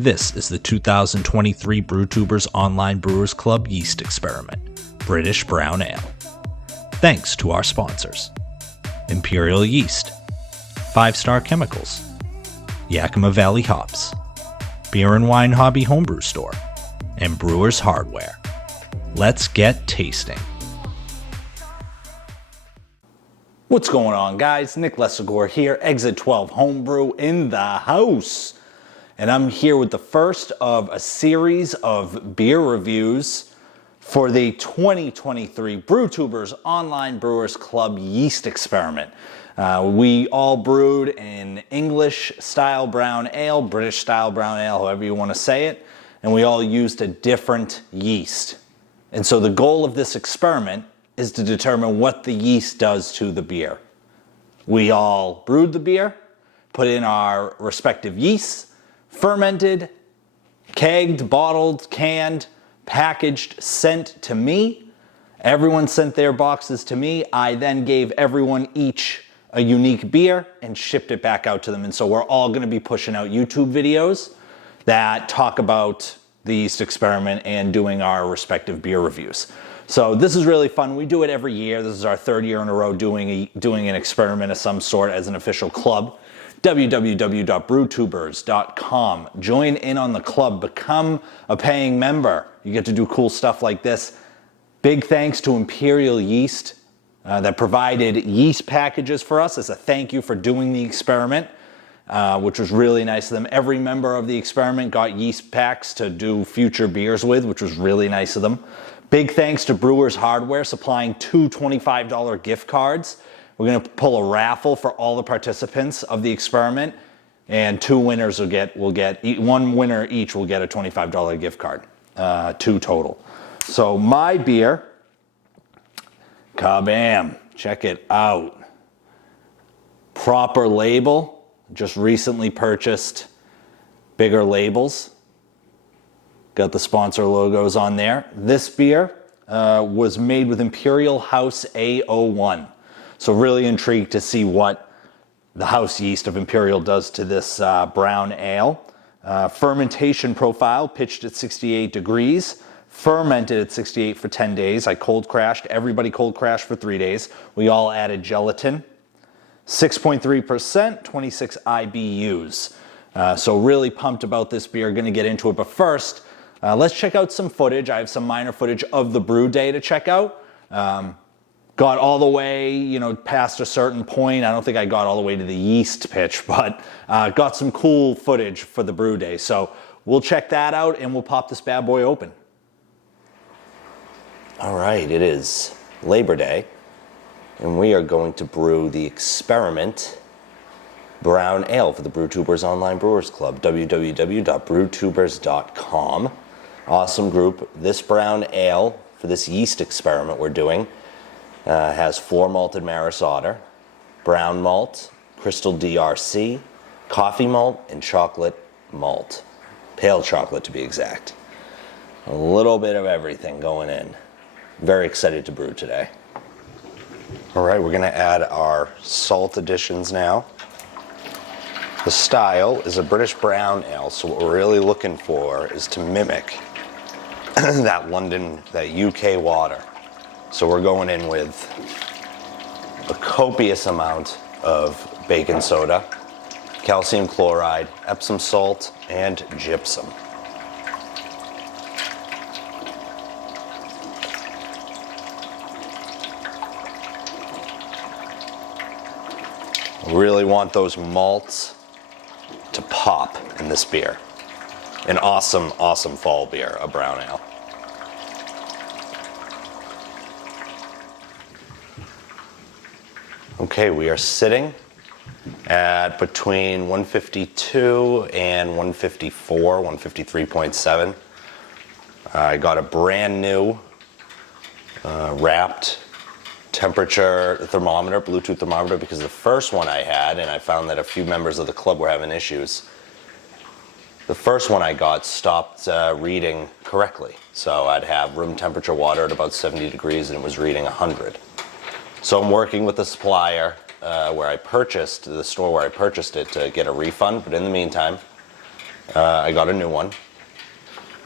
This is the 2023 Brewtubers Online Brewers Club Yeast Experiment, British Brown Ale. Thanks to our sponsors: Imperial Yeast, 5-Star Chemicals, Yakima Valley Hops, Beer and Wine Hobby Homebrew Store, and Brewers Hardware. Let's get tasting. What's going on, guys? Nick Lesagore here, Exit 12 Homebrew in the house. And I'm here with the first of a series of beer reviews for the 2023 Brewtubers Online Brewers Club Yeast Experiment. We all brewed an English style brown ale, British style brown ale, however you want to say it, and we all used a different yeast. And so the goal of this experiment is to determine what the yeast does to the beer. We all brewed the beer, put in our respective yeasts, fermented, kegged, bottled, canned, packaged, sent to me. Everyone sent their boxes to me. I then gave everyone each a unique beer and shipped it back out to them. And so we're all going to be pushing out YouTube videos that talk about the yeast experiment and doing our respective beer reviews. So this is really fun. We do it every year. This is our third year in a row doing an experiment of some sort as an official club. www.brewtubers.com. Join in on the club. Become a paying member. You get to do cool stuff like this. Big thanks to Imperial Yeast that provided yeast packages for us as a thank you for doing the experiment, which was really nice of them. Every member of the experiment got yeast packs to do future beers with, which was really nice of them. Big thanks to Brewers Hardware supplying 2 $25 gift cards. We're going to pull a raffle for all the participants of the experiment, and 2 winners will get one winner each will get a $25 gift card, 2 total. So my beer, kabam, check it out. Proper label, just recently purchased bigger labels. Got the sponsor logos on there. This beer was made with Imperial House A01. So really intrigued to see what the house yeast of Imperial does to this brown ale. Fermentation profile, pitched at 68 degrees, fermented at 68 for 10 days. I cold crashed. Everybody cold crashed for 3 days. We all added gelatin. 6.3%, 26 IBUs. So really pumped about this beer. Going to get into it. But first, let's check out some footage. I have some minor footage of the brew day to check out. Got all the way, past a certain point. I don't think I got all the way to the yeast pitch, but got some cool footage for the brew day. So we'll check that out and we'll pop this bad boy open. All right, it is Labor Day, and we are going to brew the Experiment Brown Ale for the Brewtubers Online Brewers Club, www.brewtubers.com. Awesome group. This brown ale for this yeast experiment we're doing has 4 malted Maris Otter, brown malt, crystal DRC, coffee malt, and chocolate malt. Pale chocolate to be exact. A little bit of everything going in. Very excited to brew today. All right, we're gonna add our salt additions now. The style is a British brown ale, so what we're really looking for is to mimic that UK water. So we're going in with a copious amount of baking soda, calcium chloride, Epsom salt, and gypsum. Really want those malts to pop in this beer. An awesome, awesome fall beer, a brown ale. Okay, we are sitting at between 152 and 154, 153.7. I got a brand new wrapped temperature thermometer, Bluetooth thermometer, because the first one I had, and I found that a few members of the club were having issues, the first one I got stopped reading correctly. So I'd have room temperature water at about 70 degrees and it was reading 100. So I'm working with the supplier the store where I purchased it to get a refund. But in the meantime, I got a new one.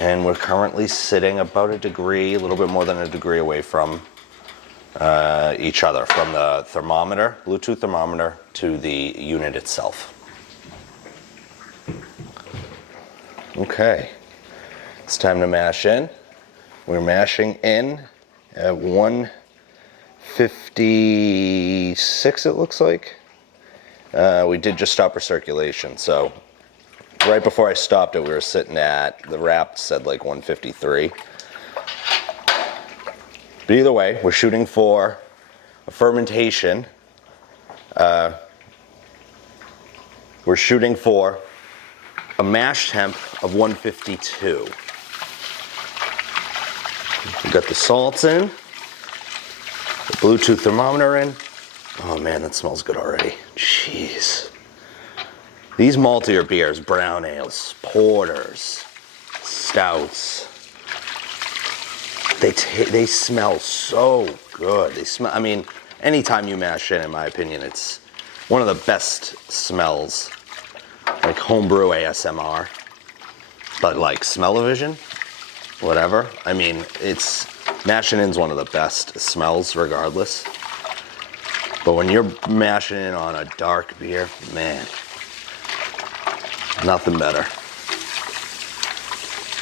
And we're currently sitting about a degree, a little bit more than a degree away from each other, from the thermometer, Bluetooth thermometer, to the unit itself. Okay, it's time to mash in. We're mashing in at 156, it looks like. We did just stop recirculation, so right before I stopped it, we were sitting at, the wrap said like 153. But either way, we're shooting for a fermentation. We're shooting for a mash temp of 152. We got the salts in, the Bluetooth thermometer in. Oh man, that smells good already. Jeez. These maltier beers, brown ales, porters, stouts, they smell so good. They smell, I mean, anytime you mash in my opinion, it's one of the best smells. Like homebrew ASMR. But like smell-o-vision, whatever. I mean, it's, mashing in's one of the best smells regardless. But when you're mashing in on a dark beer, man, nothing better.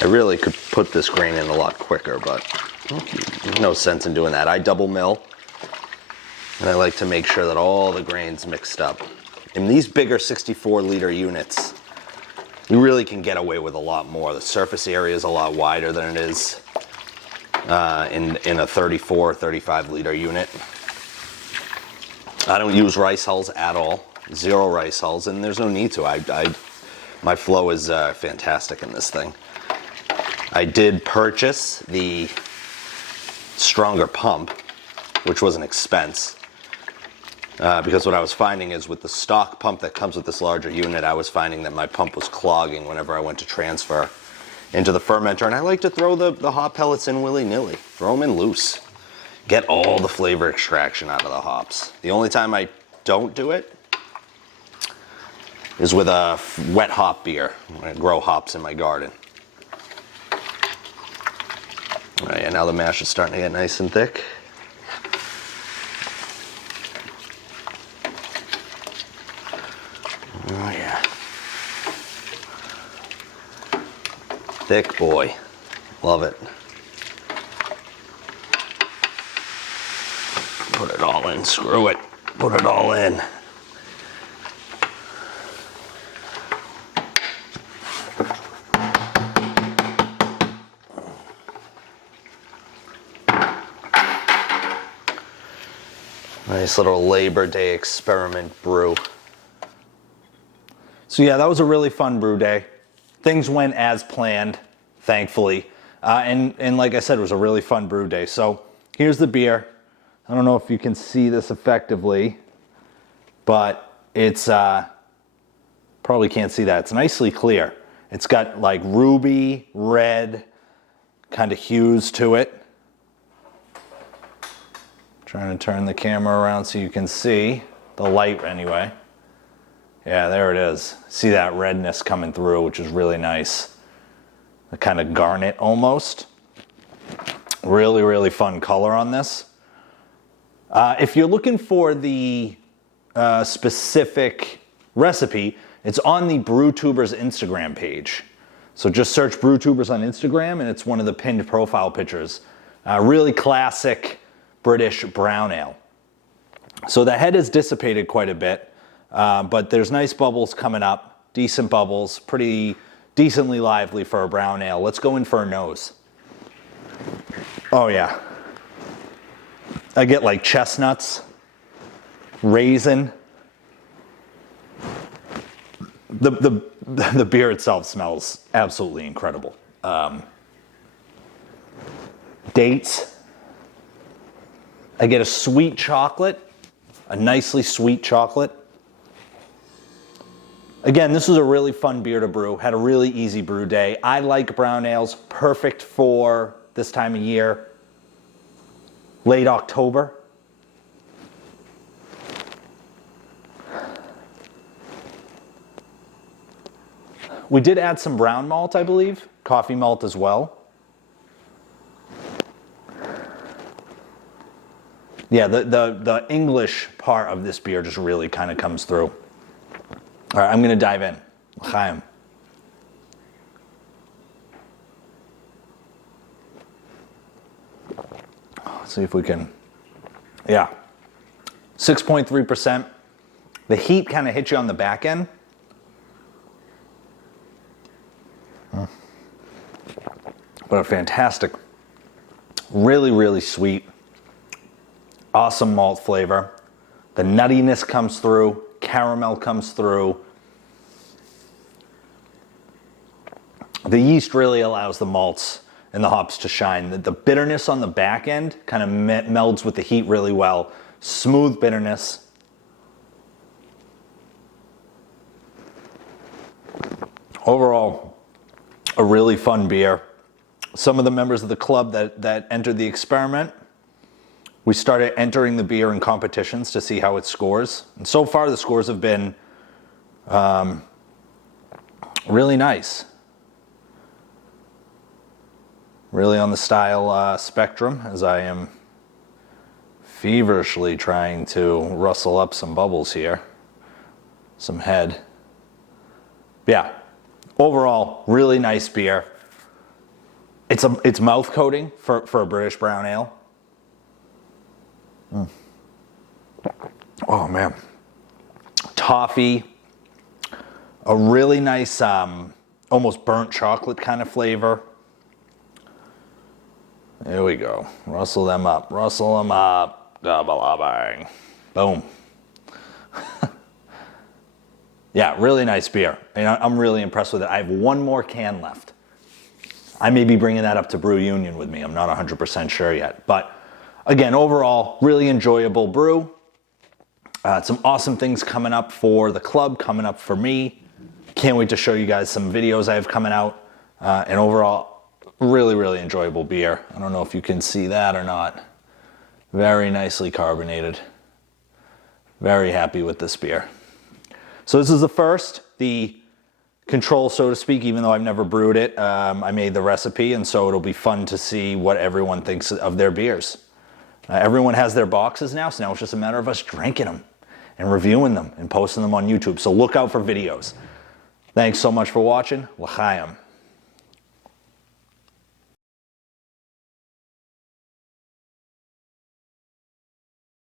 I really could put this grain in a lot quicker, but no sense in doing that. I double mill, and I like to make sure that all the grain's mixed up. In these bigger 64-liter units, you really can get away with a lot more. The surface area is a lot wider than it is in a 34 or 35-liter unit. I don't use rice hulls at all. 0 rice hulls, and there's no need to. My flow is fantastic in this thing. I did purchase the stronger pump, which was an expense. Because what I was finding is with the stock pump that comes with this larger unit, I was finding that my pump was clogging whenever I went to transfer into the fermenter. And I like to throw the hop pellets in willy-nilly. Throw them in loose. Get all the flavor extraction out of the hops. The only time I don't do it is with a wet hop beer, when I grow hops in my garden. All right, and now the mash is starting to get nice and thick. Oh yeah. Thick boy. Love it. Put it all in, screw it. Put it all in. Nice little Labor Day experiment brew. So yeah, that was a really fun brew day. Things went as planned, thankfully. And like I said, it was a really fun brew day. So here's the beer. I don't know if you can see this effectively, but it's, probably can't see that. It's nicely clear. It's got like ruby, red kind of hues to it. Trying to turn the camera around so you can see the light anyway. Yeah, there it is. See that redness coming through, which is really nice. A kind of garnet almost. Really, really fun color on this. If you're looking for the specific recipe, it's on the Brewtubers Instagram page. So just search Brewtubers on Instagram and it's one of the pinned profile pictures. Really classic British brown ale. So the head has dissipated quite a bit, but there's nice bubbles coming up, decent bubbles, pretty decently lively for a brown ale. Let's go in for a nose. Oh yeah. I get like chestnuts, raisin. The beer itself smells absolutely incredible. Dates. I get a sweet chocolate, a nicely sweet chocolate. Again, this was a really fun beer to brew. Had a really easy brew day. I like brown ales, perfect for this time of year. Late October. We did add some brown malt, I believe, coffee malt as well. Yeah, the English part of this beer just really kind of comes through. All right, I'm going to dive in. L'chaim. Let's see if we can, yeah. 6.3%. The heat kind of hits you on the back end. But a fantastic, really, really sweet, awesome malt flavor. The nuttiness comes through, caramel comes through. The yeast really allows the malts and the hops to shine. The bitterness on the back end kind of melds with the heat really well. Smooth bitterness. Overall, a really fun beer. Some of the members of the club that entered the experiment, we started entering the beer in competitions to see how it scores. And so far the scores have been really nice. Really on the style spectrum, as I am feverishly trying to rustle up some bubbles here. Some head. Yeah, overall, really nice beer. It's mouth coating for a British brown ale. Oh man. Toffee. A really nice, almost burnt chocolate kind of flavor. There we go. Rustle them up. Rustle them up. Double upping. Boom. Yeah, really nice beer. And I'm really impressed with it. I have one more can left. I may be bringing that up to Brew Union with me. I'm not 100% sure yet. But again, overall, really enjoyable brew. Some awesome things coming up for the club, coming up for me. Can't wait to show you guys some videos I have coming out. And overall, really, really enjoyable beer. I don't know if you can see that or not. Very nicely carbonated. Very happy with this beer. So this is the first, the control, so to speak, even though I've never brewed it. I made the recipe, and so it'll be fun to see what everyone thinks of their beers. Everyone has their boxes now, so now it's just a matter of us drinking them and reviewing them and posting them on YouTube. So look out for videos. Thanks so much for watching. L'chaim.